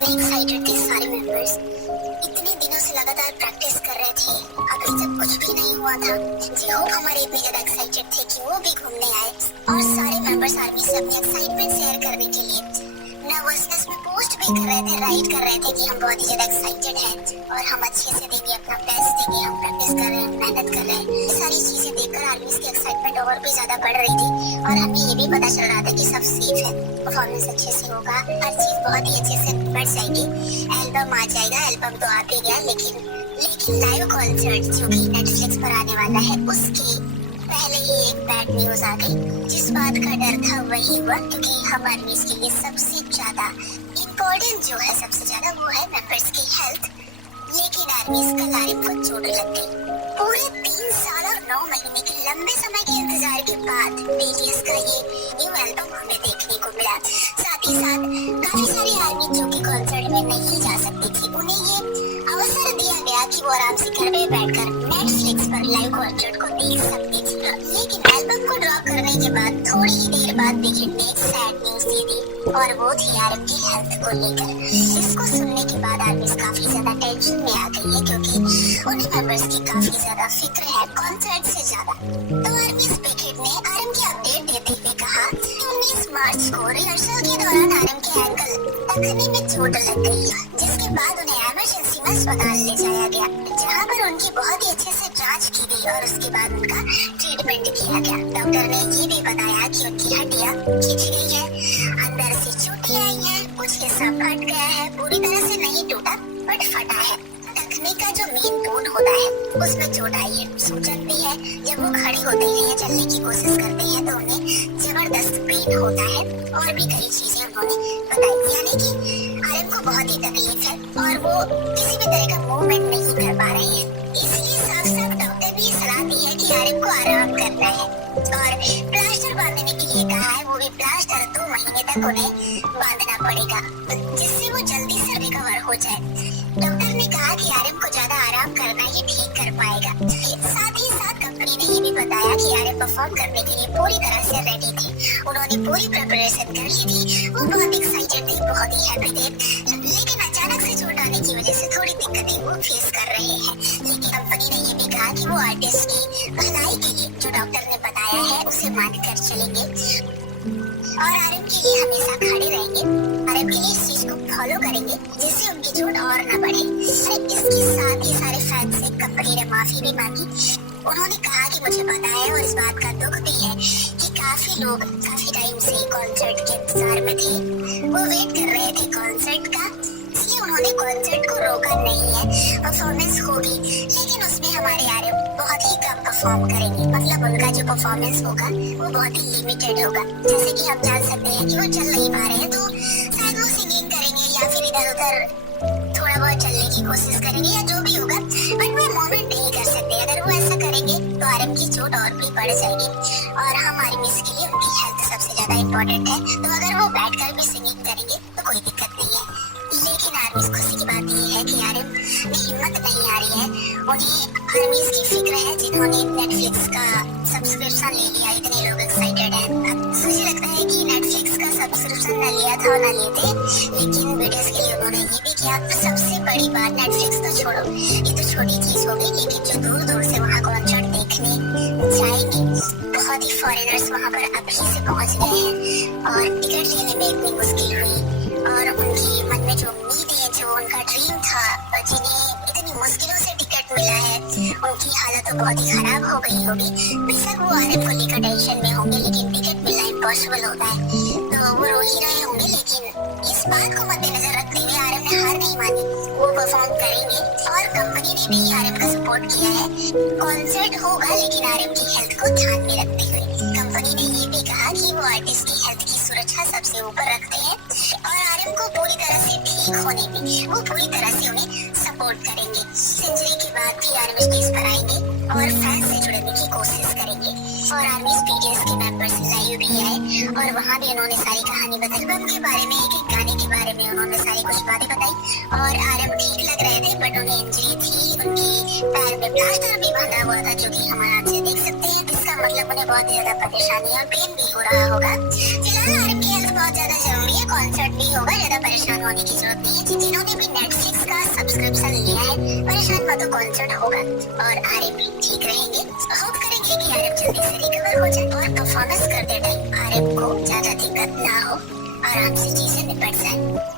Excited थे सारे members. इतने दिनों से लगातार प्रैक्टिस कर रहे थे, अभी तक कुछ भी नहीं हुआ था। जी होप हमारे इतने ज्यादा एक्साइटेड थे कि वो भी घूमने आए और सारे मेंबर्स आर्मी से अपनी एक्साइटमेंट शेयर करने के लिए नर्वसनेस में पोस्ट भी कर रहे थे, राइट कर रहे थे कि हम बहुत ही ज्यादा एक्साइटेड हैं और हम अच्छे से देंगे, अपना बेस्ट देंगे, हम प्रैक्टिस कर रहे हैं, मेहनत कर रहे हैं। ये सारी चीजें देखकर आर्मीज की एक्साइटमेंट और भी ज्यादा बढ़ रही थी और हमें ये भी पता चल रहा था कि सब सेफ है, परफॉर्मेंस अच्छे से होगा, हर चीज बहुत ही अच्छे से बढ़ जाएगी, एल्बम आ जाएगा। एल्बम तो आ भी गया, लेकिन लाइव कॉन्सर्ट जो कि नेटफ्लिक्स पर आने वाला है उसकी पहले ही एक बैड न्यूज आ गई। जिस बात का डर था वही हुआ, क्योंकि हम आर्मीज के लिए सबसे ज्यादा इम्पोर्टेंट जो है, सबसे ज्यादा वो है मेंबर्स की हेल्थ। लेकिन आर्मीज का लारिम को चोट लग गई। पूरे 3 साल और 9 महीने के लंबे समय के इंतजार के बाद बीटीएस का ये न्यू एल्बम हमें देखने को मिला। साथ ही साथ काफी सारी आर्मी जो कि कॉन्सर्ट में नहीं जा सकती थी, उन्हें ये अवसर दिया गया कि वो आराम से घर में बैठकर नेटफ्लिक्स पर लाइव कॉन्सर्ट को देख सकती थी। लेकिन एल्बम को ड्रॉप करने के बाद थोड़ी ही देर बाद बिगेट ने एक सैड न्यूज दे दी और वो थी आर्मी की हेल्थ को लेकर। इसको सुनने के बाद आर्मीज काफी ज्यादा टेंशन में आ गई है, क्योंकि उन्हें मेंबर्स की काफी ज्यादा फिक्र है कॉन्सर्ट से ज्यादा। तो आर्मीज बिगेट ने आर्म की अपडेट देते हुए कहा कि 19 मार्च को रिहर्सल के दौरान आर्म के एंकल टखने में चोट लग गई, जिसके बाद उन्हें इमरजेंसी में अस्पताल ले जाया गया, जहाँ पर उनकी बहुत ही अच्छे से जांच की गई और उसके बाद उनका ट्रीटमेंट किया गया। डॉक्टर ने ये भी बताया कि उनकी हड्डियां खिंच गई है, अंदर से चोटें आई हैं, कुछ हिस्सा फट गया है, पूरी तरह से नहीं टूटा बट फटा है। टखने का जो मेन बोन होता है उसमें चोट आई है, सूजन भी है। जब वो खड़े होते हैं या चलने की कोशिश करते हैं तो उन्हें जबरदस्त पेन होता है और भी कई चीजें उन्होंने बताई, यानी कि आर्म को बहुत ही तकलीफ है और वो किसी भी तरह का मूवमेंट नहीं कर पा रहे हैं। इसलिए साफ साफ डॉक्टर भी सलाह दी है कि आर्म को आराम करना है और प्लास्टर बांधने के लिए कहा है। वो भी प्लास्टर 2 महीने तक उन्हें बांधना पड़ेगा, जिससे वो जल्दी से रिकवर हो जाए। डॉक्टर ने कहा कि आर्म को ज्यादा आराम करना ही ठीक कर पाएगा। साथ ही साथ कंपनी ने ये भी बताया कि आर्म परफॉर्म करने के लिए पूरी तरह से रेडी थे, उन्होंने पूरी प्रिपरेशन कर ली थी, वो बहुत एक्साइटेड थे, बहुत ही हैप्पी थे। लेकिन अचानक से चोट आने की वजह से थोड़ी दिक्कतें वो फेस कर रहे हैं। लेकिन कंपनी ने ये भी कहा कि वो आर्टिस्ट की भलाई के लिए जो डॉक्टर ने बताया है उसे मानकर चलेंगे और आर्म के लिए हमेशा खड़े रहेंगे, आर्म के लिए इस चीज को फॉलो करेंगे जिससे उनकी चोट और न बढ़े। इसके साथ ही सारे फैंस से कंपनी ने माफी भी मांगी। उन्होंने कहा कि मुझे पता है और इस बात का दुख भी है कि काफी लोग काफी टाइम से कॉन्सर्ट के इंतजार में थे, वो वेट कर रहे थे कॉन्सर्ट का, इसलिए उन्होंने कॉन्सर्ट को रोका नहीं है। परफॉर्मेंस होगी लेकिन उसमें हमारे आर्म बहुत ही कम परफॉर्म करेंगे, मतलब उनका जो परफॉर्मेंस होगा वो बहुत ही लिमिटेड होगा। जैसे कि आप जान सकते हैं कि वो चल नहीं पा रहे हैं तो शायद वो सिंगिंग करेंगे या फिर इधर उधर थोड़ा बहुत चलने की कोशिश करेंगे या जो भी होगा, बट वो मूवमेंट नहीं कर सकते। अगर वो ऐसा करेंगे तो आर्म की चोट और भी बढ़ जाएगी और हम आर्मीज के लिए उनकी हेल्थ सबसे ज्यादा इम्पोर्टेंट है। तो अगर वो बैठकर भी सिंगिंग करेंगे तो कोई दिक्कत नहीं है। लेकिन आर्मीज खुशी की बात ये है कि आर्म में हिम्मत नहीं आ रही है, उन्हें आर्मीज की फिक्र है जिन्होंने नेटफ्लिक्स का सब्सक्रिप्शन ले लिया। इतने लोग एक्साइटेड हैं। अब मुझे लगता है कि नेटफ्लिक्स का सब्सक्रिप्शन न लिया था और न लेते, लेकिन वीडियोस के लिए उन्होंने ये भी किया। सबसे बड़ी बात, नेटफ्लिक्स तो छोड़ो, ये तो छोटी चीज हो गई, लेकिन जो दूर दूर से वहाँ कॉन्सर्ट देखने जाएंगे, बहुत ही फॉरेनर्स वहाँ पर अभी से पहुँच गए हैं और टिकट लेने में इतनी मुश्किल हुई और उनकी मन में जो उम्मीद है, जो उनका ड्रीम था, जिन्हें इतनी मुश्किलों से टिकट मिला है, उनकी हालत तो बहुत ही खराब हो गई होगी। बेशक वो आर्म को लेकर टेंशन में होंगे, लेकिन टिकट मिलना इम्पॉसिबल होता है तो वो रो ही रहे होंगे। लेकिन इस बात को मद्देनजर रखते हुए आर्म ने हार नहीं मानी, वो परफॉर्म करेंगे और कंपनी ने भी आर्म का सपोर्ट किया है। कॉन्सर्ट होगा लेकिन आर्म की हेल्थ को ध्यान में रखते हुए कंपनी ने ये भी कहा कि वो आर्टिस्ट की हेल्थ की सुरक्षा सबसे ऊपर रखते हैं और आर्म को पूरी तरह से ठीक होने में वो पूरी तरह से उन्हें सपोर्ट करेंगे। सेंचुरी के बाद भी आर्मी स्टेज पर आएंगे और फैंस से जुड़ने की कोशिश करेंगे और आर्मी बीटीएस के मेंबर्स लाइव भी आए और वहाँ भी उन्होंने सारी कहानी बताई। एल्बम के बारे में, एक एक गाने के बारे में उन्होंने सारी कुछ बातें बताई और आर्म ठीक लग रहे थे, बट उन्हें इंजरी थी, उनकी पैर में प्लास्टर भी बांधा हुआ था, जो कि हम आराम से देख सकते हैं। इसका मतलब उन्हें बहुत ज्यादा परेशानी और पेन भी हो रहा होगा। फिलहाल आर्म की हेल्थ बहुत ज्यादा जरूरी है, कॉन्सर्ट भी होगा, ज्यादा परेशान होने की जरूरत नहीं है। जिन्होंने भी नेटफ्लिक्स का सब्सक्रिप्शन लिया है परेशान मत हो, कॉन्सर्ट होगा और आरएम भी ठीक रहेंगे। होप करेंगे कि आरएम जल्दी से रिकवर हो जाए और परफॉर्मेंस करते टाइम आरएम को ज्यादा दिक्कत ना हो, आराम से चीजें निपट जाए।